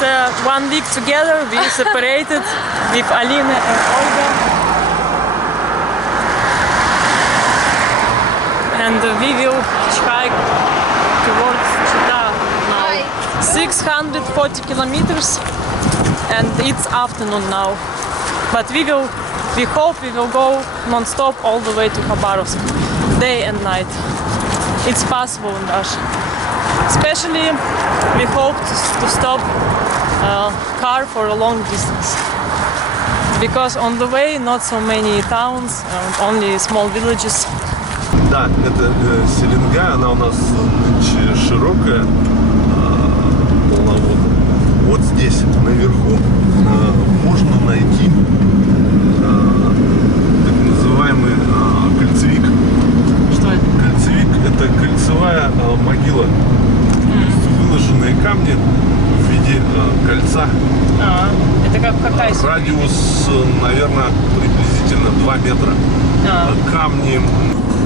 1 week together. We separated with Alina and Olga. And we will hitchhike towards Chita now. 640 kilometers, and it's afternoon now. But we hope we will go non-stop all the way to Khabarovsk, day and night. It's possible in Russia. Especially we hope to stop car for a long distance. Because on the way not so many towns, only small villages. Да, это селенга, она у нас нынче широкая, полноводная. Вот здесь, наверху, можно найти так называемый кольцевик. Что это? Кольцевик – это кольцевая могила. Выложенные камни в виде кольца. Это как какая? Радиус, наверное, приблизительно 2 метра. Камни.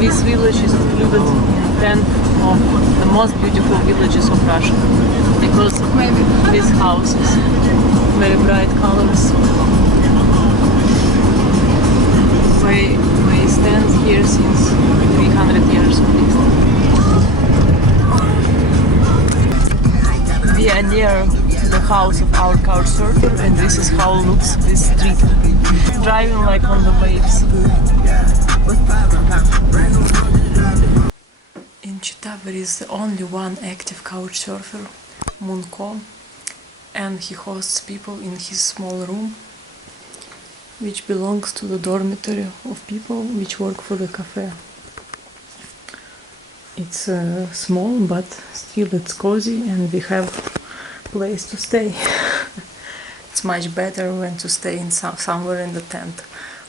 This village is included in 10 of the most beautiful villages of Russia because these houses, very bright colors. We stand here since 300 years at least. We are near the house of our couchsurfer, and this is how looks this street. Driving like on the waves. In Chita there is only one active couchsurfer, Munko, and he hosts people in his small room, which belongs to the dormitory of people which work for the cafe. It's small, but still it's cozy, and we have place to stay. It's much better than to stay in somewhere in the tent.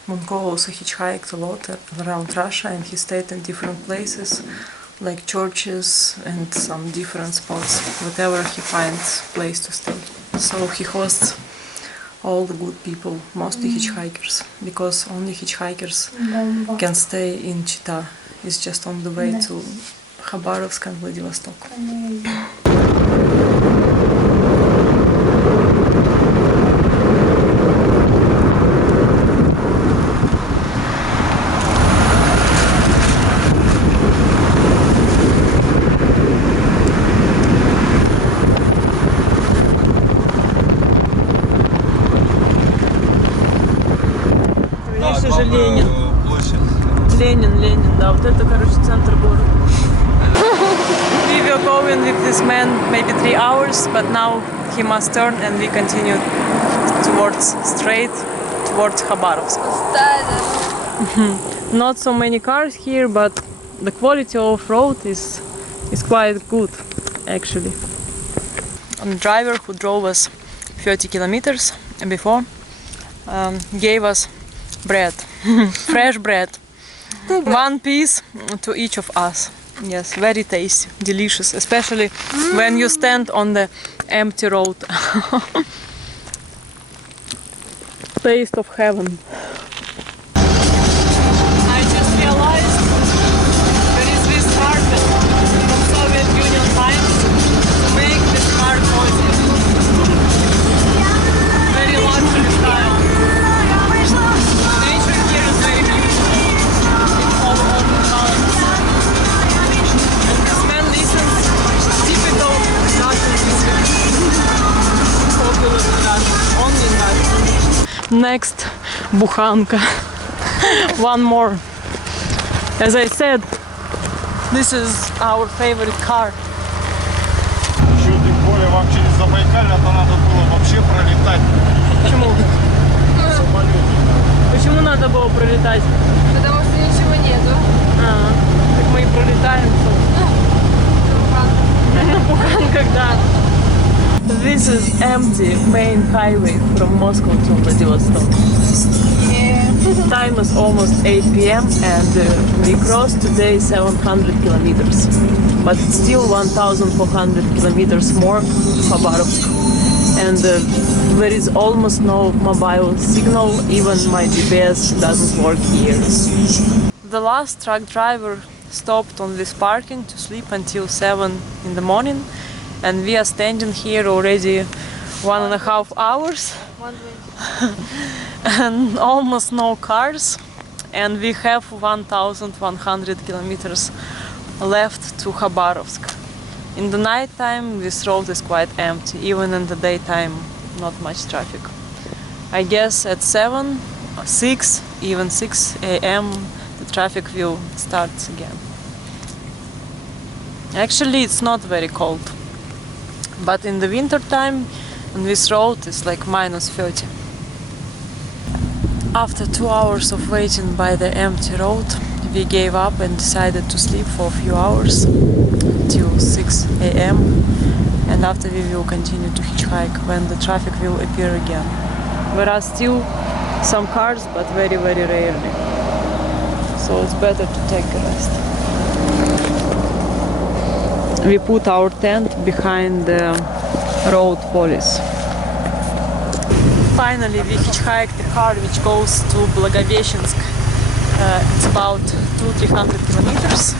Munko also hitchhiked a lot around Russia, and he stayed in different places like churches and some different spots, whatever he finds place to stay. So he hosts all the good people, mostly hitchhikers, because only hitchhikers can stay in Chita. It's just on the way to Khabarovsk and Vladivostok. Ленин. Ленин, да, вот это, короче, центр города. We were going with this man maybe 3 hours, but now he must turn and we continue straight towards Khabarovsk. Not so many cars here, but the quality of road is quite good, actually. And the driver who drove us 30 kilometers before gave us bread, fresh bread, 1 piece to each of us. Yes, very tasty, delicious, especially when you stand on the empty road. Taste of heaven. I just realized there is this carpet from Soviet Union times to make this car cozy. Very luxury style. Nature here is very beautiful. It's all open colors. And this man listens typical Russian music. Popular in Russia, only in Russia. Next, bukhanka. One more. As I said, this is our favorite car. Тем более вам через Забайкалье, то надо было вообще пролетать. Почему? Почему надо было пролетать? Потому что ничего нету. Так мы и пролетаем. На буханках, да. This is empty main highway from Moscow to Vladivostok. Yeah. Time is almost 8 p.m. and we crossed today 700 kilometers. But it's still 1,400 kilometers more to Khabarovsk. And there is almost no mobile signal, even my GPS doesn't work here. The last truck driver stopped on this parking to sleep until 7 in the morning, and we are standing here already 1.5 hours 120. and almost no cars, and we have 1,100 kilometers left to Khabarovsk. In the night time this road is quite empty, even in the daytime not much traffic. I guess at 7, 6, even 6 a.m. the traffic will start again. Actually it's not very cold, but in the winter time on this road is like -30. After 2 hours of waiting by the empty road, we gave up and decided to sleep for a few hours till 6 a.m. and after we will continue to hitchhike when the traffic will appear again. There are still some cars, but very rarely, so it's better to take a rest. We put our tent behind the road police. Finally we hitchhiked the car which goes to Blaberus. It's about 200-300 kilometers.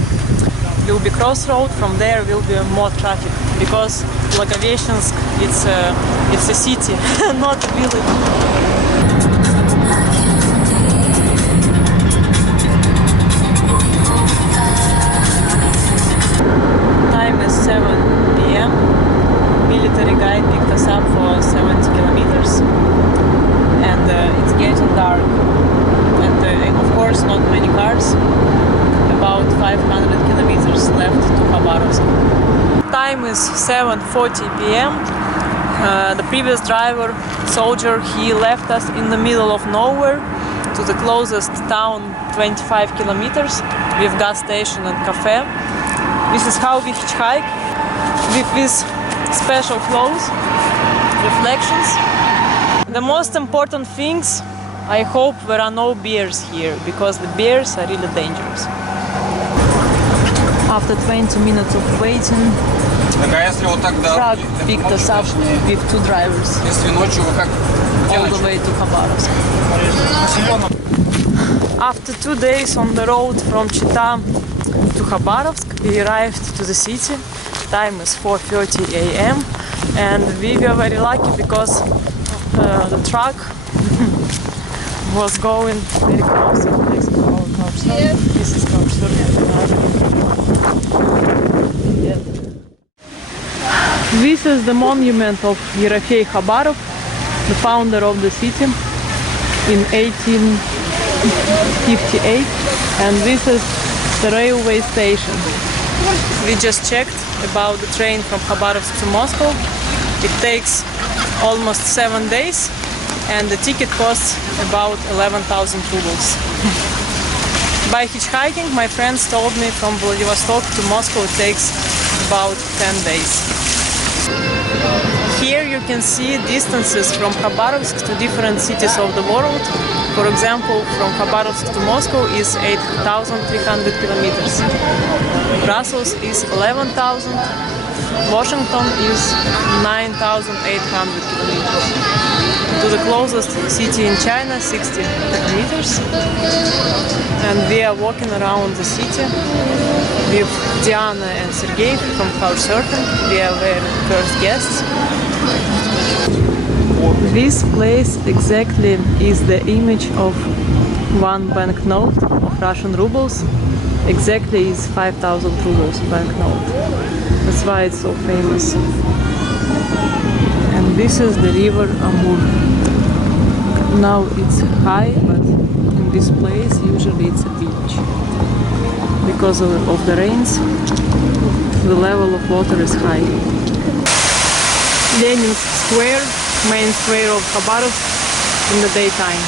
Will be crossroad. From there will be more traffic because Blaberus it's a city, not a village. Time is 7 p.m. Military guy picked us up for 70 kilometers, and it's getting dark. And of course not many cars. About 500 kilometers left to Khabarovsk. Time is 7:40 p.m. The previous driver, soldier, he left us in the middle of nowhere to the closest town 25 kilometers with gas station and cafe. This is how we hitchhike with these special clothes, reflections. The most important things, I hope there are no bears here, because the bears are really dangerous. After 20 minutes of waiting, truck picked us up with 2 drivers all the way to Khabarovsk. After 2 days on the road from Chita to Khabarovsk, we arrived to the city. Time is 4:30 a.m. and we were very lucky because the truck was going very close to the place of our CouchSurfing. This is CouchSurfing. This is the monument of Yerofey Khabarov, the founder of the city in 1858, and this is the railway station. We just checked about the train from Khabarovsk to Moscow. It takes almost 7 days and the ticket costs about 11,000 rubles. By hitchhiking, my friends told me from Vladivostok to Moscow it takes about 10 days. Here you can see distances from Khabarovsk to different cities of the world. For example, from Khabarovsk to Moscow is 8,300 kilometers. Brussels is 11,000. Washington is 9,800 kilometers. To the closest city in China, 60 kilometers. And we are walking around the city with Diana and Sergey from CouchSurfing. We are their first guests. This place exactly is the image of one banknote of Russian rubles. Exactly is 5,000 rubles banknote. That's why it's so famous. And this is the river Amur. Now it's high, but in this place usually it's a beach. Because of the rains, the level of water is high. Lenin Square, main square of Khabarovsk in the daytime.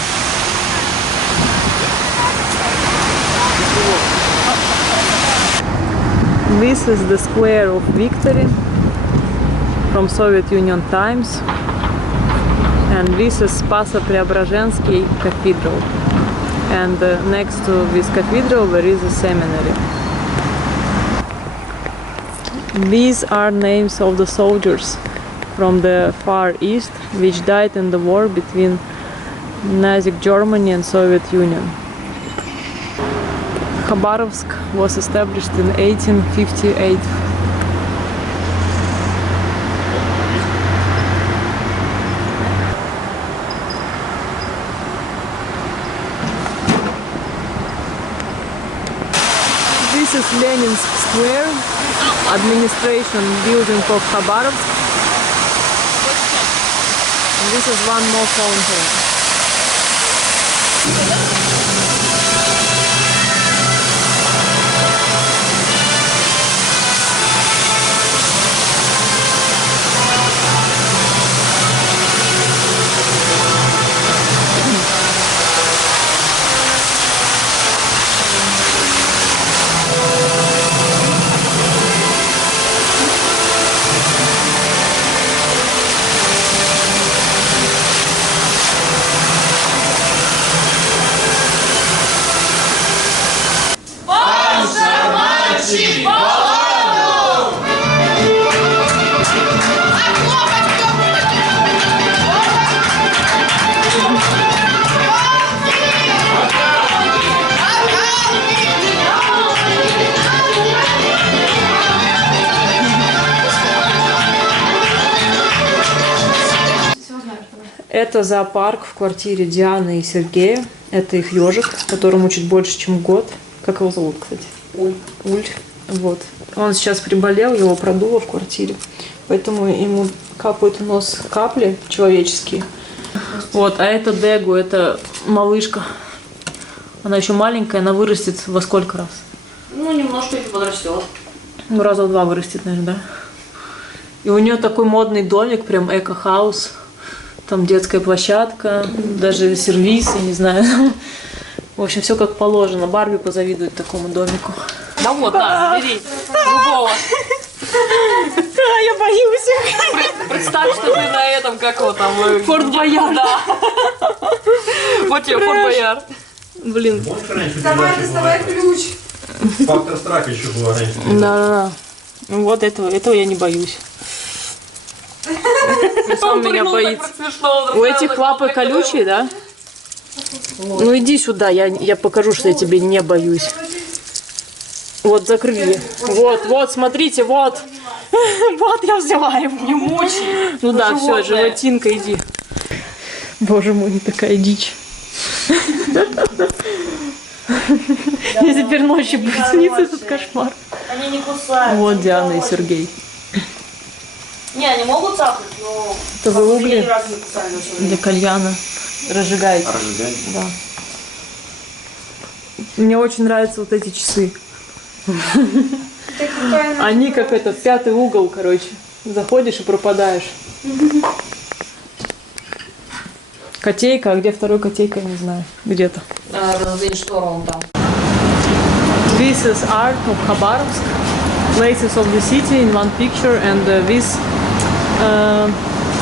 This is the square of Victory from Soviet Union times, and this is Spaso-Preobrazhensky Cathedral, and next to this cathedral there is a seminary. These are names of the soldiers from the Far East which died in the war between Nazi Germany and Soviet Union. Khabarovsk was established in 1858. Lenin Square, administration building of Khabarovsk. And this is one more fountain. Это зоопарк в квартире Дианы и Сергея. Это их ежик, которому чуть больше, чем год. Как его зовут, кстати? Уль. Вот. Он сейчас приболел, его продуло в квартире. Поэтому ему капают в нос капли человеческие. Вот, а это Дегу, это малышка. Она еще маленькая, она вырастет во сколько раз? Ну, немножко еще подрастет. Ну, раза в 2 вырастет, наверное, да? И у нее такой модный домик, прям эко-хаус. Там детская площадка, даже сервис, я не знаю. В общем, все как положено. Барби позавидует такому домику. Да вот, да, бери. Любого. Я боюсь. Представь, что ты на этом, как его там... Форт Боярд. Да. Вот тебе Форт Боярд. Блин. Давай, доставай ключ. Фактор страха еще было раньше. Да. Вот этого я не боюсь. Он меня боится. У этих лапы колючие, да? Ну иди сюда, я покажу, что я тебе не боюсь. Вот закрыли. Вот, смотрите, вот. Вот я взяла его. Не мучай. Ну да, все, животинка, иди. Боже мой, такая дичь. Мне теперь ночью будет сниться этот кошмар. Они не кусают. Вот Диана и Сергей. Не, они могут цапать, но... Это вы угли ни разу не кусали за всё время. для кальяна. Разжигаете. Да. Мне очень нравятся вот эти часы. Они как этот 5-й угол, короче. Заходишь и пропадаешь. Котейка, а где второй котейка, я не знаю. Где-то. Раздвинь штору вон там. This is art of Khabarovsk. Places of the city in one picture, and this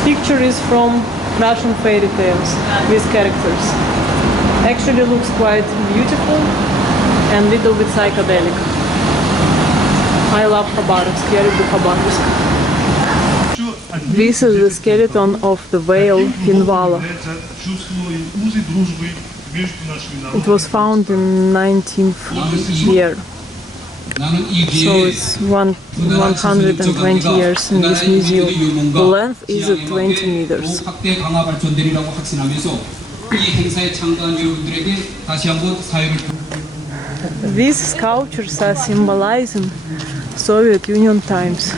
picture is from Russian fairy tales with characters. Actually looks quite beautiful and little bit psychedelic. I love Khabarovsk. Я люблю Khabarovsk. This is the skeleton of the whale Finvala. It was found in 19th year. So it's 120 years in this museum. The length is 20 meters. These sculptures are symbolizing Soviet Union times.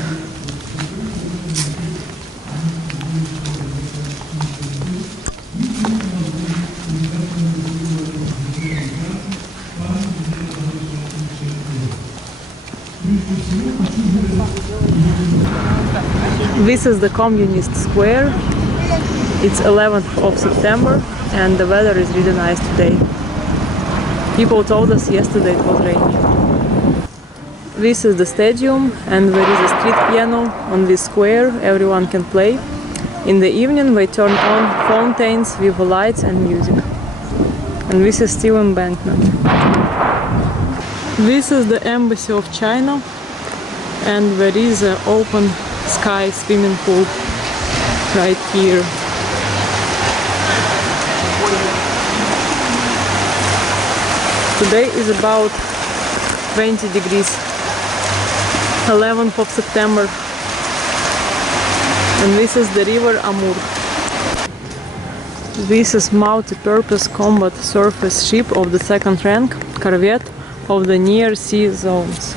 This is the Communist Square. It's 11th of September and the weather is really nice today. People told us yesterday it was raining. This is the stadium and there is a street piano on this square, everyone can play. In the evening they turn on fountains with lights and music. And this is still embankment. This is the embassy of China and there is an open sky swimming pool right here. Today is about 20 degrees, 11th of September, and this is the river Amur. This is multi-purpose combat surface ship of the second rank, corvette, of the near sea zones.